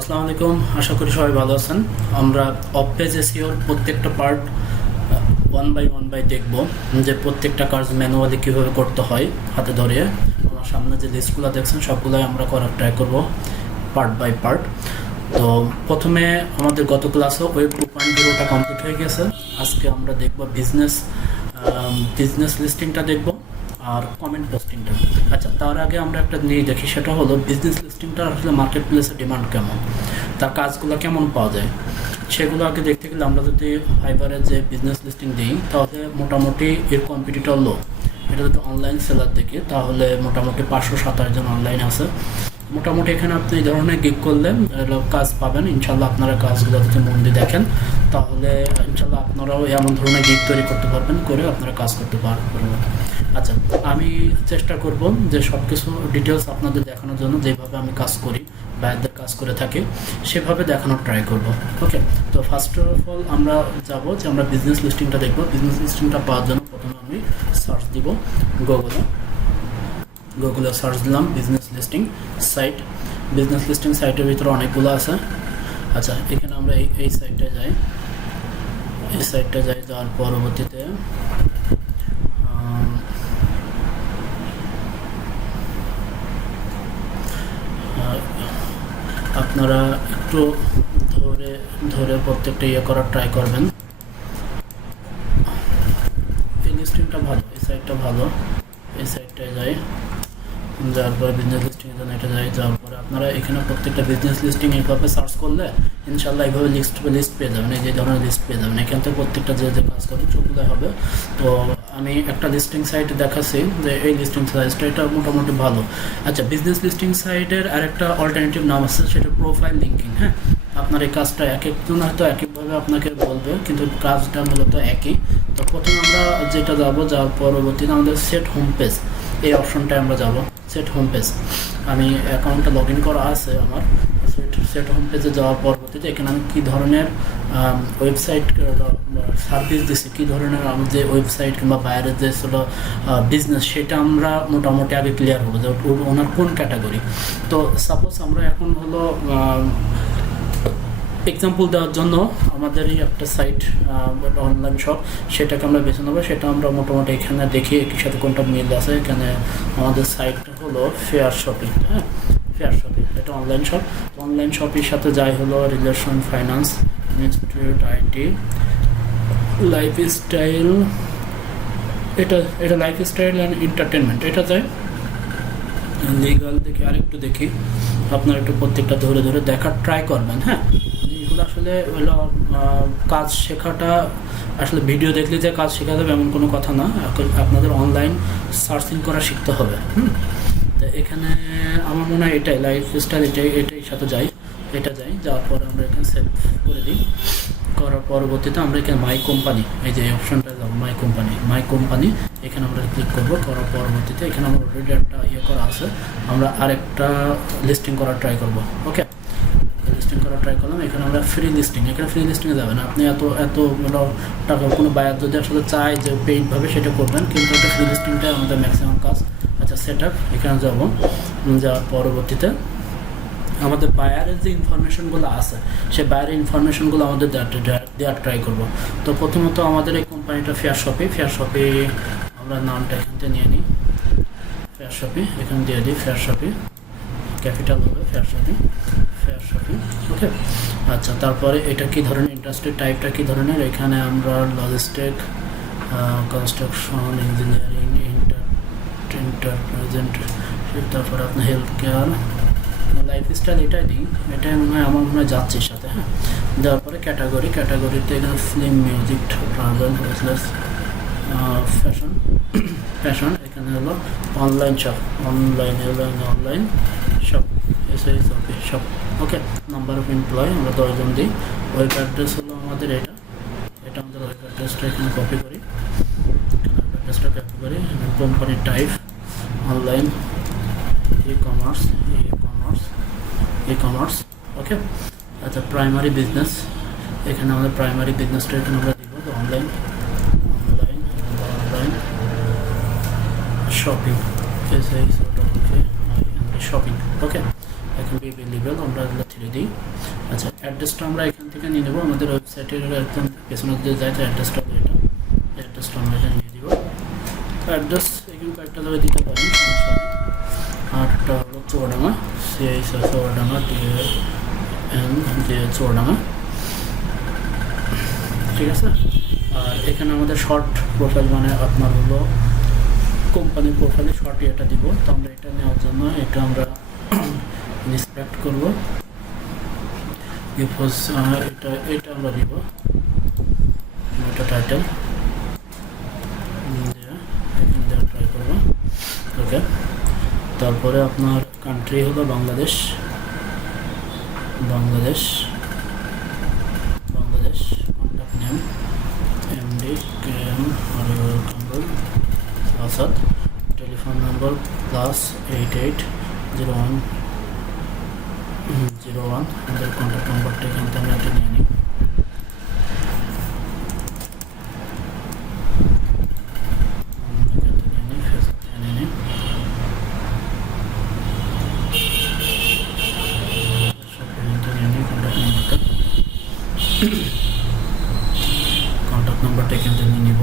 আসসালামু আলাইকুম, আশা করি সবাই ভালো আছেন। আমরা অফ পেজ এসইওর প্রত্যেকটা পার্ট ওয়ান বাই দেখব, যে প্রত্যেকটা কাজ ম্যানুয়ালি কীভাবে করতে হয় হাতে ধরে। আমার সামনে যে লিস্টগুলো দেখছেন সবগুলোই আমরা করার ট্রাই করব পার্ট বাই পার্ট। তো প্রথমে আমাদের গত ক্লাসও ওয়েব 2.0টা কমপ্লিট হয়ে গেছে। আজকে আমরা দেখব বিজনেস লিস্টিংটা দেখব আর কমেন্ট পোস্টিংটা। আচ্ছা, তার আগে আমরা একটা নিয়ে দেখি, সেটা হলো বিজনেস লিস্টিংটা আসলে মার্কেট প্লেসে ডিমান্ড কেমন, তার কাজগুলো কেমন পাওয়া যায়, সেগুলো আগে দেখতে গেলে আমরা যদি ফাইবারে যে বিজনেস লিস্টিং দিই তাহলে মোটামুটি এর কম্পিটিটর লো। এটা যদি অনলাইন সেলার দেখি তাহলে মোটামুটি 527 জন অনলাইন আছে। মোটামুটি এখানে আপনি এই ধরনের গিগ করলে কাজ পাবেন ইনশাল্লাহ। আপনারা কাজগুলো যদি মন দিয়ে দেখেন তাহলে ইনশাল্লাহ আপনারাও এমন ধরনের গিগ তৈরি করতে পারবেন, করে আপনারা কাজ করতে পারবেন। আচ্ছা, আমি চেষ্টা করব যে সব কিছু ডিটেলস আপনাদের দেখানোর জন্য, যেভাবে আমি কাজ করি বাইরের কাজ করে থাকি সেভাবে দেখানোর ট্রাই করব। ওকে, তো ফার্স্ট অফ অল আমরা যাব যে আমরা বিজনেস লিস্টিংটা দেখব। বিজনেস লিস্টিংটা পাওয়ার জন্য প্রথমে আমি সার্চ দিব গুগলে সার্চ দিলাম business listing site. Business listing সাইটের ভিতরে অনেকগুলো আছে। আচ্ছা, এখানে আমরা এই সাইটটায় যাই, যাওয়ার পরবর্তীতে আপনারা একটু ধরে প্রত্যেকটা করার ট্রাই করবেন। এই লিস্টিংটা ভালো, এই সাইটটা ভালো। এই সাইটটায় যাই, যাওয়ার পরে বিজনেস লিস্টিংয়ের জন্য এটা যাওয়ার পরে আপনারা এখানে প্রত্যেকটা বিজনেস লিস্টিং এইভাবে সার্চ করলে ইনশাল্লাহ এইভাবে লিস্ট পেয়ে যাবেন। এই যে ধরনের লিস্ট পেয়ে যাবেন। এখান থেকে প্রত্যেকটা যে কাজ করবেন সবগুলোই হবে। তো আমি একটা লিস্টিং সাইট দেখাচ্ছি যে এই লিস্টিং সাইটটা এটা মোটামুটি ভালো। আচ্ছা, বিজনেস লিস্টিং সাইটের আরেকটা অল্টারনেটিভ নাম আছে, সেটা প্রোফাইল লিঙ্কিং। হ্যাঁ, আপনার এই কাজটা এক একজন হয়তো এক একভাবে আপনাকে বলবে, কিন্তু কাজটা মূলত একই। তো প্রথমে আমরা যেটা যাওয়ার পরবর্তীতে আমাদের সেট হোম পেজ, এই অপশনটায় আমরা যাব। সেট হোম পেজ, আমি অ্যাকাউন্টটা লগ ইন করা আছে আমার। সেট হোম পেজে যাওয়ার পরবর্তীতে এখানে আমি কী ধরনের ওয়েবসাইট সার্ভিস দিচ্ছি, কী ধরনের যে ওয়েবসাইট কিংবা বাইরের যে বিজনেস, সেটা আমরা মোটামুটি আগে ক্লিয়ার হবো যে ওনার কোন ক্যাটাগরি। তো সাপোজ আমরা এখন হলো এক্সাম্পল দেওয়ার জন্য আমাদেরই একটা সাইট অনলাইন শপ, সেটাকে আমরা বেছে নেবো। সেটা আমরা মোটামুটি এখানে দেখি একই সাথে কোনটা মিল আছে। এখানে আমাদের সাইটটা হলো ফেয়ার শপিং। হ্যাঁ, ফেয়ার শপিং এটা অনলাইন শপ। অনলাইন শপের সাথে যাই হলো relation, finance, institute, IT, lifestyle, এটা লাইফস্টাইল অ্যান্ড এন্টারটেনমেন্ট, এটা যায়। লিগাল দেখি, আরেকটু দেখি। আপনারা একটু প্রত্যেকটা ধরে দেখার ট্রাই করবেন। হ্যাঁ, এগুলো আসলে হলো কাজ শেখাটা আসলে ভিডিও দেখলে যে কাজ শেখা যাবে এমন কোনো কথা না। আপনাদের অনলাইন সার্চিং করা শিখতে হবে। তো এখানে আমার মনে হয় এটাই লাইফস্টাইল, এটাই সাথে যাই। যাওয়ার পরে আমরা এখানে সেভ করে দিই। করার পরবর্তীতে আমরা এখানে মাই কোম্পানি, এই যে অপশনটা যাবো মাই কোম্পানি, এখানে আমরা ক্লিক করবো। করার পরবর্তীতে এখানে আমরা অলরেডি একটা করা আছে, আমরা আরেকটা লিস্টিং করার ট্রাই করবো। ওকে, লিস্টিং করার ট্রাই করলাম। এখানে আমরা ফ্রি লিস্টিং, এখানে ফ্রি লিস্টিংয়ে যাবেন। আপনি এত টাকা কোনো বায়ার যদি আসলে চায় যে পেইডভাবে সেটা করবেন, কিন্তু এটা ফ্রি লিস্টিংটা আমাদের ম্যাক্সিমাম কাজ। আচ্ছা, সেট আপ, এখানে যাবো। যাওয়ার পরবর্তীতে আমাদের বায়ারের যে ইনফরমেশনগুলো আছে সেই বায়ারের ইনফরমেশনগুলো আমাদের দেওয়ার ট্রাই করব। তো প্রথমত আমাদের এই কোম্পানিটা ফেয়ার শপে আমরা নামটা এখান থেকে নিয়ে নিই। ফেয়ার শপে এখানে দিয়ে দিই, ফেয়ার শপে ক্যাপিটাল হবে, ফেয়ার শপে। ওকে, আচ্ছা, তারপরে এটা কী ধরনের ইন্ডাস্ট্রি টাইপটা কী ধরনের, এখানে আমরা লজিস্টিক, কনস্ট্রাকশন, ইঞ্জিনিয়ারিং, এন্টারপ্রাইজেন্ট, তারপরে আপনার হেলথ কেয়ার, লাইফস্টাইল, এটাই দিই। এটাই মনে হয় আমার মনে হয় যাচ্ছে সাথে। হ্যাঁ, দেওয়ার পরে ক্যাটাগরিতে এখানে ফিল্ম, মিউজিক, ট্রাভেল, ফ্যাশন, এখানে হলো online shop, online shop, shop. Okay, number of employ আমরা 10 জন দিই। ওয়েব অ্যাড্রেস হলো আমাদের এটা আমাদের ওয়েব অ্যাড্রেসটা এখানে কপি করি। Company type online, e commerce. Okay, আচ্ছা, প্রাইমারি বিজনেস, এখানে আমাদের প্রাইমারি বিজনেসটা এখানে আমরা দিব অনলাইন শপিং, শপিং। ওকে, এখন বেবি লেভেল আমরা 3 দিই। আচ্ছা, অ্যাড্রেসটা আমরা এখান থেকে নিয়ে নেবো, আমাদের ওয়েবসাইটের একদম পেছনে যদি যাই তো অ্যাড্রেসটা এটা, অ্যাড্রেসটা আমরা এটা নিয়ে দিব। অ্যাড্রেস এখানে কয়েকটা জায়গায় দিতে পারেন, সমস্যা নেই। আরটা হলো চুয়াডাঙ্গা, চুয়াডাঙ্গা, চুয়াডাঙ্গা, ঠিক আছে। আর এখানে আমাদের শর্ট প্রোফাইল মানে আপনার হলো কোম্পানির প্রোফাইলে শর্ট এটা দিব। তো আমরা এটা নেওয়ার জন্য এটা আমরা ইন্সপেক্ট করবো, এটা আমরা দিব, এটা টাইটেল এখানে দেওয়া ট্রাই করবো। ওকে, তারপরে আপনার কান্ট্রি হলো Bangladesh, contact name MD KM Kamrul Asad, telephone number +880101। আমাদের কন্ট্যাক্ট নম্বরটা এখান থেকে আমরা এটা নিয়ে নিই। কন্ট্যাক্ট নাম্বারটা এখান থেকে নিব,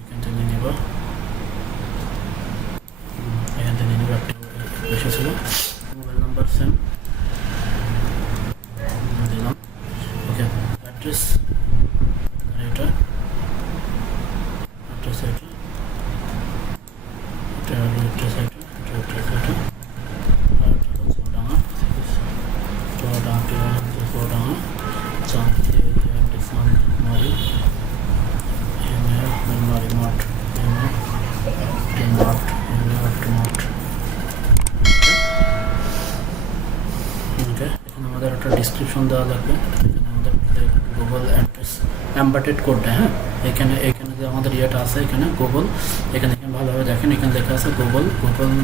এখান থেকে নিব, একটা এসেছিল। মোবাইল নাম্বার সেম দিলাম। ওকে, অ্যাড্রেস এটা, অ্যাড্রেস এটা, এটা হলো অ্যাড্রেস এটা, এটা অ্যাড্রেস এটা, আর এটা হলো চুয়াডাঙ্গা, চুয়াডাঙ্গা চাঁদপুর মারি মারি মাঠ মাঠ। ওকে, এখানে আমাদের একটা ডিসক্রিপশন দেওয়া লাগবে। এখানে আমাদের গুগল অ্যাড্রেস এমবেডেড কোডটা, হ্যাঁ এখানে যে আমাদের ইয়েটা আছে এখানে গুগল, এখানে ভালোভাবে দেখেন, এখানে লেখা আছে গুগল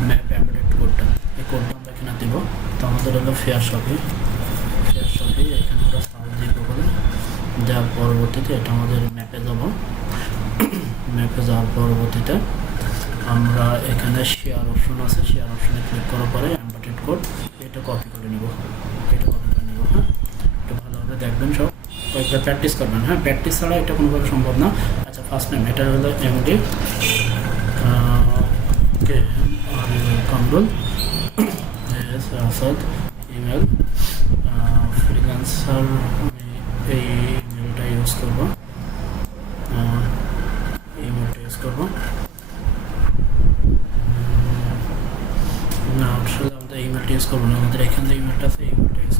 ম্যাপ এমবেডেড কোডটা। এই কোডটা আমরা এখানে দিব। তো আমাদের হলো ফেয়ার শপি, এখানে আমরা সার্চ দিই গুগলে, দেওয়ার পরবর্তীতে এটা আমাদের ম্যাপে যাব। ম্যাপে যাওয়ার পরবর্তীতে আমরা এখানে শেয়ার অপশন আছে, শেয়ার অপশনে ক্লিক করার পরে এমবেডেড কোড এটা কপি করে নিব, হ্যাঁ একটু ভালোভাবে দেখবেন, সব কয়েকবার প্র্যাকটিস করবেন। হ্যাঁ, প্র্যাকটিস ছাড়া এটা কোনোভাবে সম্ভব না। আচ্ছা, ফার্স্ট নেম এটা হলো MD Kamrul Asad, email freelancer, এই ইমেলটা ইউজ করবো, না আসলে আমাদের ইমেলটা ইউজ করবো না, আমাদের এখান থেকে ইমেলটা আছে, ইমেলটা ইউজ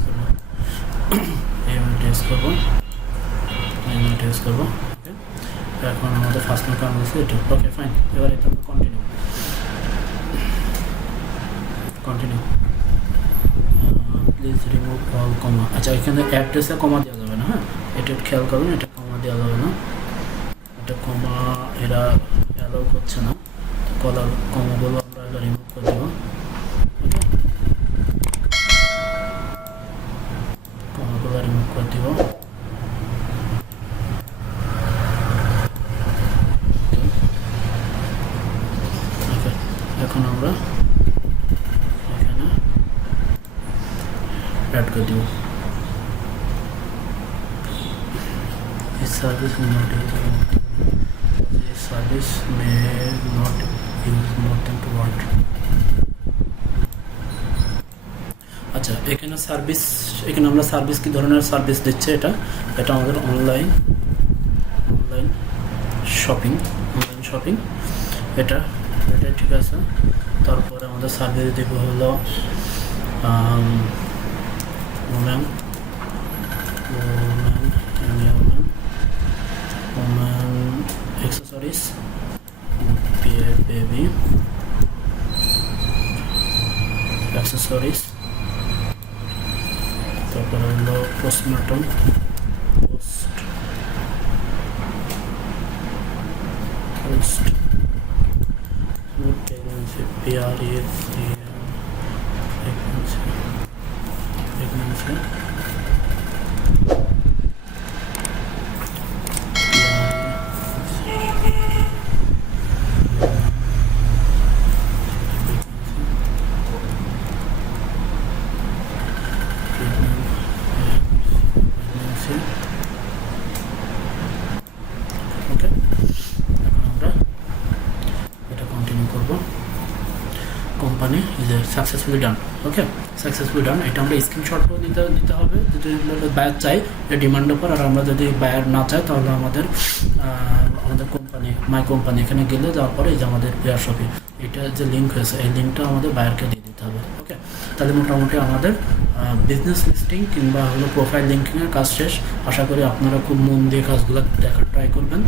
করবো, ওকে। এখন আমাদের ফার্স্ট নেম কাম হয়েছে এটা, ওকে ফাইন। এবার এটা আমরা কন্টিনিউ প্লিজ রিমুভ অল কমা। আচ্ছা, এখানে অ্যাড্রেসে কমা দেওয়া যাবে না, হ্যাঁ এটা খেয়াল করুন, এটা কমা দেওয়া যাবে না, এটা কমা এরা অ্যালাউ করছে না। কমাগুলো আমরা এটা রিমুভ করে দেবো, ওকে, কমাগুলো রিমুভ করে দিব। ওকে, এখন আমরা এখানে অ্যাড করে দিব। Service may not use more than 2 word. আচ্ছা, এখানে সার্ভিস, এখানে আমরা সার্ভিস কি ধরনের সার্ভিস দিচ্ছে, এটা আমাদের অনলাইন শপিং, এটা ঠিক আছে। তারপরে আমাদের সার্ভিস দিব হলো ওম্যান accessories, baby accessories, তারপরে হলো postmortem, pregnancy, pregnancy, যে সাকসেসফুলি ডান, ওকে সাকসেসফুলি ডান। এটা আমরা স্ক্রিনশটও নিতে হবে যদি বায়ার চাই ডিমান্ড অফার, আর আমরা যদি বায়ার না চাই তাহলে আমাদের কোম্পানি মাই কোম্পানি এখানে গেলে যাওয়ার পরে এই যে আমাদের পেয়ার শপে এটা যে লিঙ্ক হয়েছে এই লিঙ্কটা আমাদের বায়ারকে দিয়ে দিতে হবে, ওকে। তাহলে মোটামুটি আমাদের বিজনেস লিস্টিং কিংবা হলো প্রোফাইল লিঙ্কিংয়ের কাজ শেষ। আশা করি আপনারা খুব মন দিয়ে কাজগুলো দেখার ট্রাই করবেন।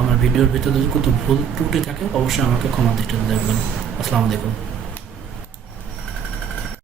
আমার ভিডিওর ভিতরে যদি কোনো ভুল ত্রুটি থাকে অবশ্যই আমাকে ক্ষমা দৃষ্টিতে দেখবেন। আসসালামু আলাইকুম।